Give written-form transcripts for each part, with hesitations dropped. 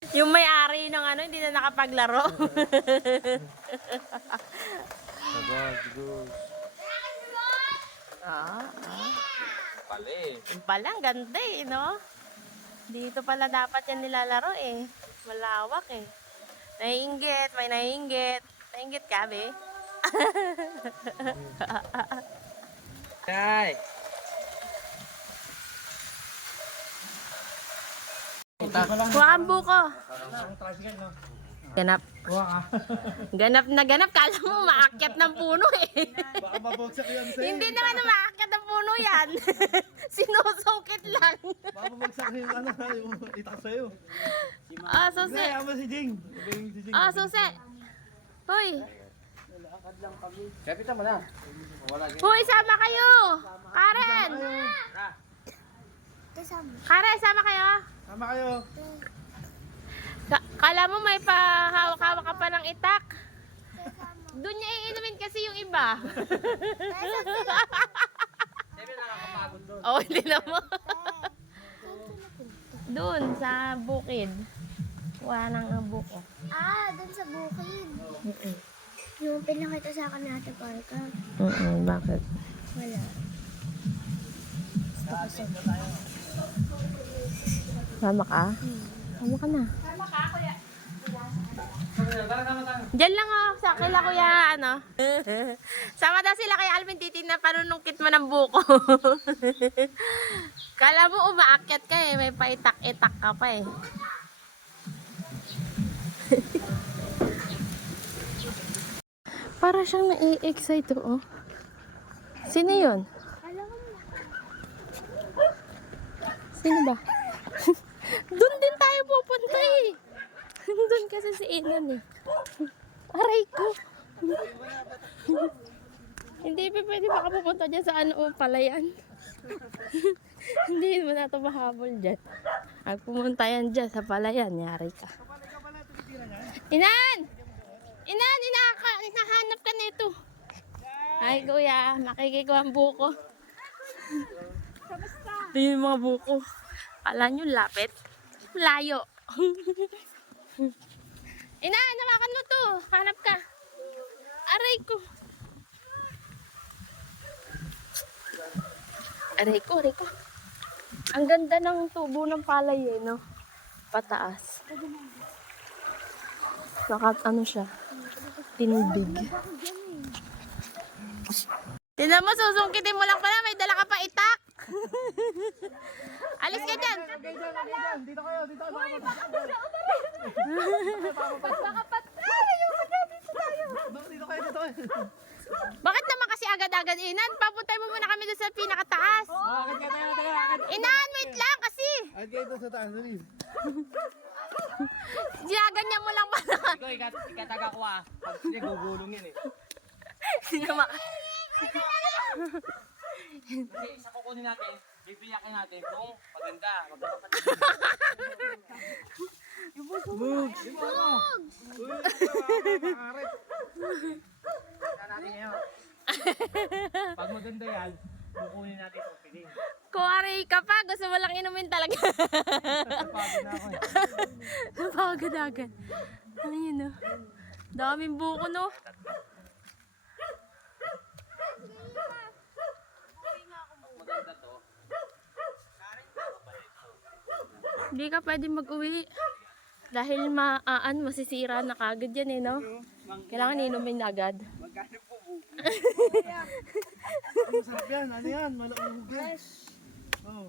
Yung may-ari ng ano, hindi na nakapaglaro. Pali. Yung pala, ang ganda eh, no? Dito pala dapat yan nilalaro eh. Malawak eh. Naiinggit, may naiinggit. Naiinggit ka, be? Ay. Kuha ang buko. Ganap. Ganap. Kala mo maakyat ng puno eh. Baka mabagsak yan sa'yo. Hindi naman maakyat ng puno yan. Sinusungkit lang. Baka mabagsak yung ano, yung itak sa'yo. Ah, susi. Hindi, ama si Jing. Si Jing. Ah, susi. Hoy. Kapitan mo na. Wala Hoy, sama kayo. Karen. Karen, sama kayo. Sama kayo. Kala mo may pahawak-hawak ka pa ng itak. Doon niya iinumin kasi yung iba. Siyempre nakakapagod doon. Oh, hindi na mo. Doon sa bukid. Wala nang buko. Ah, dun sa bukid. Yung pinakita sa akin natin parka. Bakit? Wala. Sama ka? Sama ka na. Diyan lang oh, sa kila kuya, ano. Sama daw sila kay Alvin Titi na panunungkit mo ng buko. Kala mo umaakyat ka eh, may paitak-itak ka pa eh. Para siyang nai-excite oh. Sino yun? Sino ba? Doon din tayo pupunta eh. Doon kasi si Inan eh. Aray ko. Hindi pa pwede baka pupunta dyan sa ano palayan. Hindi mo na ito mahabol dyan. Pag pumunta yan dyan sa palayan, yari ka. Inan! Inan! Hinahanap ka nito. Ay kuya, makikikuha ang buko. Ito yung mga buko. Kala nyo lapit? Layo. Inan, nawakan mo to. Hanap ka. Aray ko. Aray ko. Ang ganda ng tubo ng palay eh, no? Pataas. Ano siya? Tinbig. Tignan mo, susungkitin mo lang pala. May dala ka pa itak. Alis ka dyan. Dito kayo, dito kayo. Dito kayo, dito kayo. Bakit naman kasi agad-agad, Inan? Papuntay mo muna kami doon sa pinakataas. Bakit ka tayo? Inan, wait lang kasi. Ay, kayo doon sa taas. Dali. Ginaganyan mo lang pala. Ikaw, ikataga ko ah. Pag hindi, gugulong yan eh. Hindi, isa kukunin natin. Bibiyakin natin kung maganda. Magkakapatid. Bug! Makarit. Kaya natin ngayon. Pag maganda yan, kukunin natin itong piling. Kuwari ka pa, gusto mo lang inumin talaga. Napagod na ako eh. Napakagad-agad. Ano yun, no? Daming buko, no? Maganda to. Hindi ka pwede mag-uwi. Dahil masisira na kagad yan, eh, no? Kailangan inumin na agad. Masarap yan. Ano yan? Malaulog yan. Oh.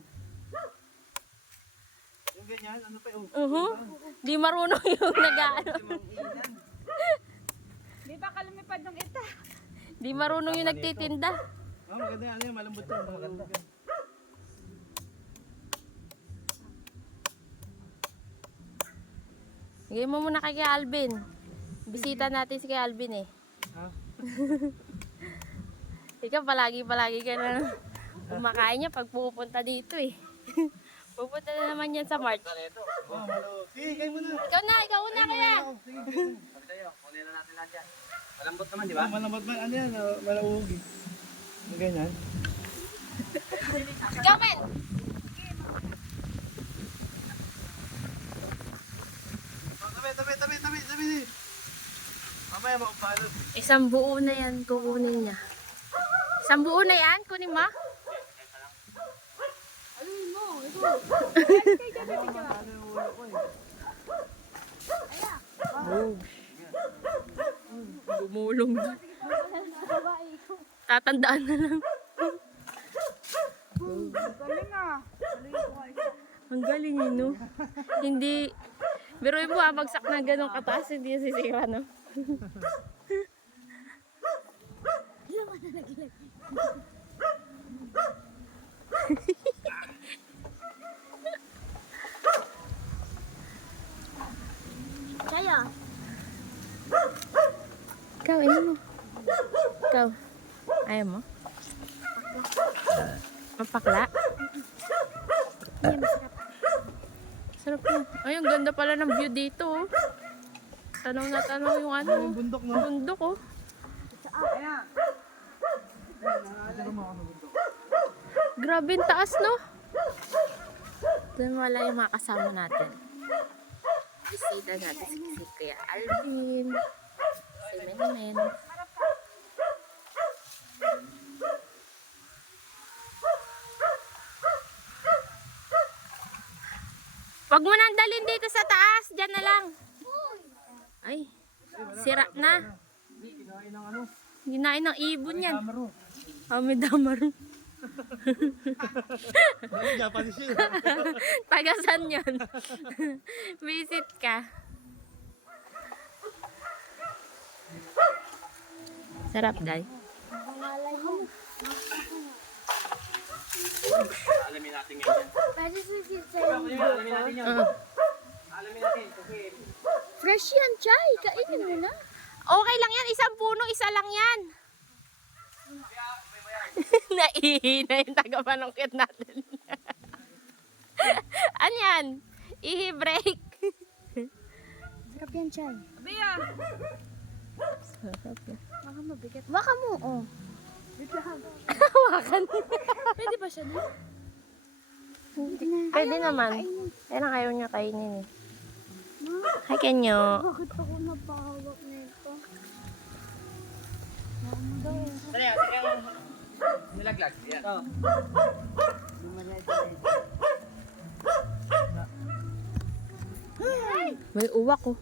Yung ganyan, ano pa yun? Di marunong yung nag-ano. Di ba kalamipad ng ita? Di marunong yung nagtitinda. Oh, maganda yan. Ano yan? Malambot yan. Malambot yan. Bigay mo muna kay Alvin. Bisita natin si kay Alvin eh. Ha? Ikaw palagi ka na kumakain niya pag pupunta dito eh. Pupunta na naman yan sa Mart. Oh, malo. Sige, kayo muna. Ikaw una kaya. Sige, sige. Sabi sa'yo, kunin na natin lahat yan. Malambot naman, di ba? Malambot ba? Ano yan? Malaulog eh. Yung ganyan. Ikaw men. Tabi. Mamaya makabalot. Isang buo na yan, kukunin niya. Isang buo na yan, kunin mo. Gumulong na. Tatandaan na lang. Ang galing yun, no? Hindi, biruin mo bagsak na ganun kataas, hindi yung sisira, no? Kaya, Ikaw, ano mo? Ikaw, ayaw mo? Mapakla? hindi masarap. Sarap yan. Ay, ang ganda pala ng view dito, oh. Tanaw na tanaw yung ano, Yung bundok, no? bundok, oh. Grabe ang taas, no? Doon wala yung mga kasama natin. Bisita natin si Kuya Alvin, si Menmen. Wag mo nang dalhin dito sa taas, dyan na lang. Ay, sira na. Kinain ng ano? Ginain ng ibon yan. Kamaro. Kami damar. Japanese yun. Tagasan yun. Visit ka. Sarap, Day. Alamin natin ngayon. Pwede susit sa'yo. Alamin natin yun. Alamin natin. Kasi Fresh yan, Chay. Kainin mo na. Okay lang yan. Isang puno, isa lang yan. Naihina yung taga-panungkit natin. Ano yan? Ihi-break. Sarap yan, Chay. Sarap yan. Baka mabigat. Baka mo, oh. Hawakan. Pwede ba siya na? Hindi na. Pwede naman. Kaya lang ayaw niya kainin eh. Hi, Kenyo. Bakit ako napahawak na ito? Dali, sige ang nilaglag. Yan. May uwak oh.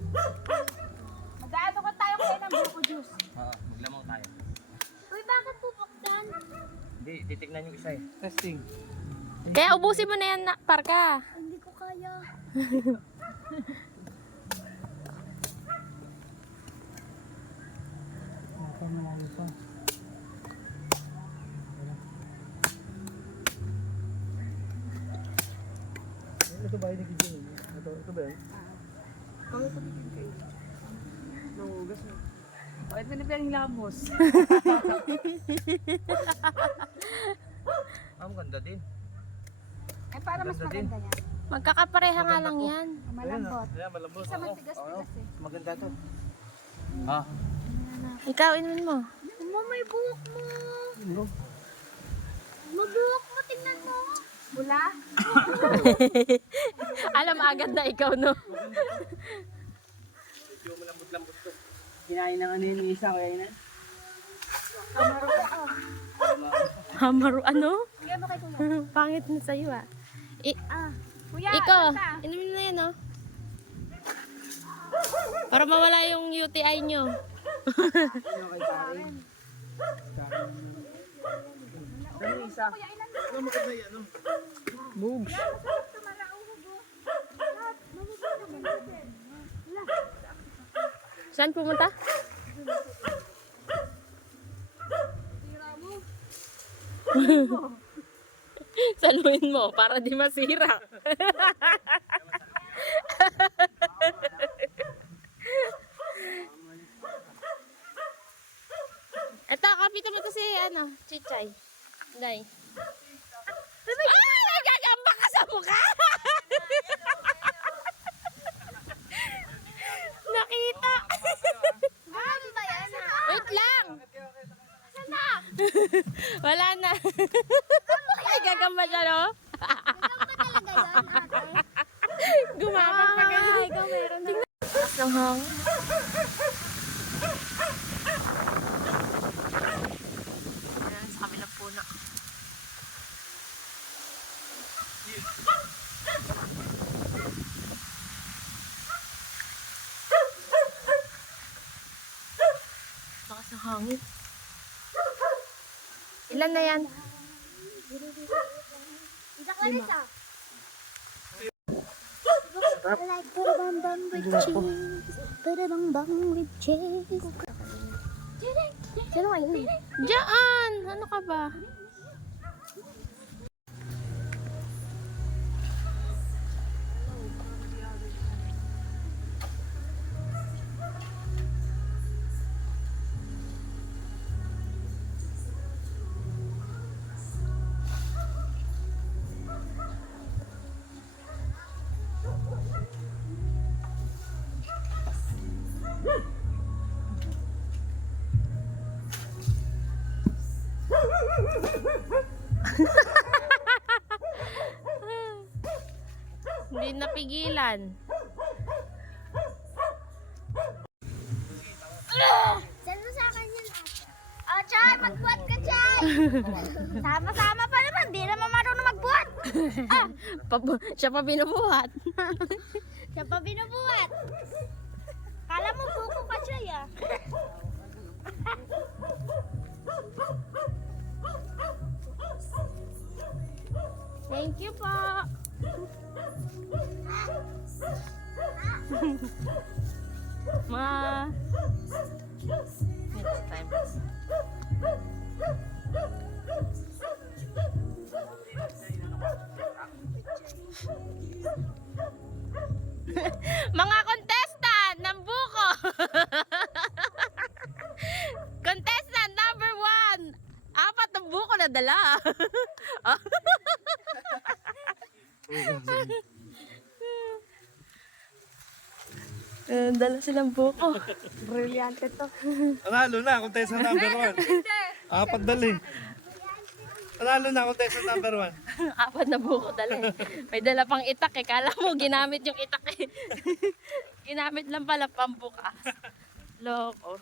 Mag-aano ko tayo kayo ng buko juice. Oo, maglamaw tayo. Uy, bakit pupuktan? Hindi, titignan yung isa eh. Testing. Kaya ubusin mo na yan, Parka. Hindi ko kaya. Ito ba yung nagiging? Ito ba yan? Ang ganda din. Eh, para mas Ganda din. maganda yan. Magkakapareha nga lang yan. Malambot. Ayan, malambot. Isa matigas-tigas eh. Maganda to. Ah, Ikaw, inumin mo. Mama, may buhok mo. Ano? Mabuhok mo, tingnan mo. Bula? Alam agad na ikaw, no? medyo malambot-lambot to. Kinain ng ano yung isa, kaya yun. Hamaru, ano? Kaya mo kay kuya. Pangit na sa'yo, ah. Kuya, Ikaw, basta. inumin mo na yan, oh. Para mawala yung UTI nyo. Ano yung isa? Ano maganda yan? Ano? Moves. Saan pumunta? Saluin mo para di masira. Eto, kapitan mo to si ano, Chichay. Day. Ay! Nagagamba ka sa mukha! Nakita! Ano ba yan? Wait lang! Wala na. Nagagamba siya, no? Ikaw ba talaga yan, ate? Gumamang pa ganun. Ikaw meron na. ng hangin. Ayan, sa kabilang puno. Lakas ng hangin. Ilan na yan? Isa ka rin sa. I like bang with cheese. Bang with cheese. Sino kayo? Diyan! Ano ka ba? Hindi napigilan. Send mo sa akin yun, ate. Oh, Chay! Magbuhat ka, Chay! Sama-sama pa naman. Di naman marunong magbuhat. Siya pa binubuhat. Siya pa binubuhat. Kala mo buko ka, Chay, ah. Thank you po. Ma. Next time. Mga contestant ng buko. Contestant number 1. 4 na buko na dala. Dala silang buko. Brilyante to. Panalo na, contestant number 1. Apat dali. Panalo na, contestant number 1. 4 na buko dala eh. May dala pang itak eh. Kala mo ginamit yung itak eh. Ginamit lang pala pambukas. Loko.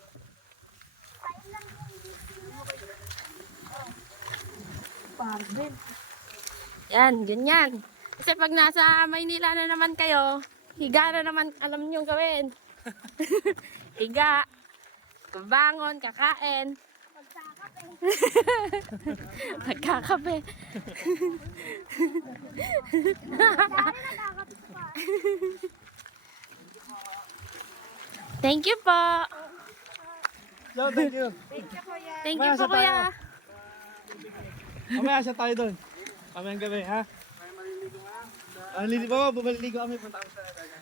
Yan, ganyan. Kasi pag nasa Maynila na naman kayo, higa na naman alam nyo gawin. Higa. Bangon, kakain. Magkakape. Thank you po. Yo, thank you. Thank you po, kuya. Mamaya siya tayo doon. Kamayang gabi, ha? Maliligo mo, bumaliligo kami. Punta kami sa dagat.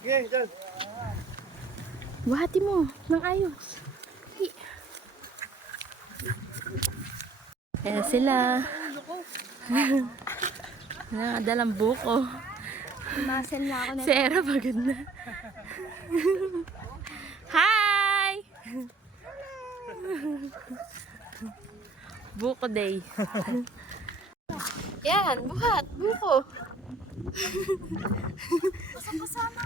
Okay, dyan. Buhati mo ng ayos. Ayan sila. Nakadalang buko. Masel na ako na. Si Era pagod na. Hi! Buko day. Yan, buhat, buko. Kasama.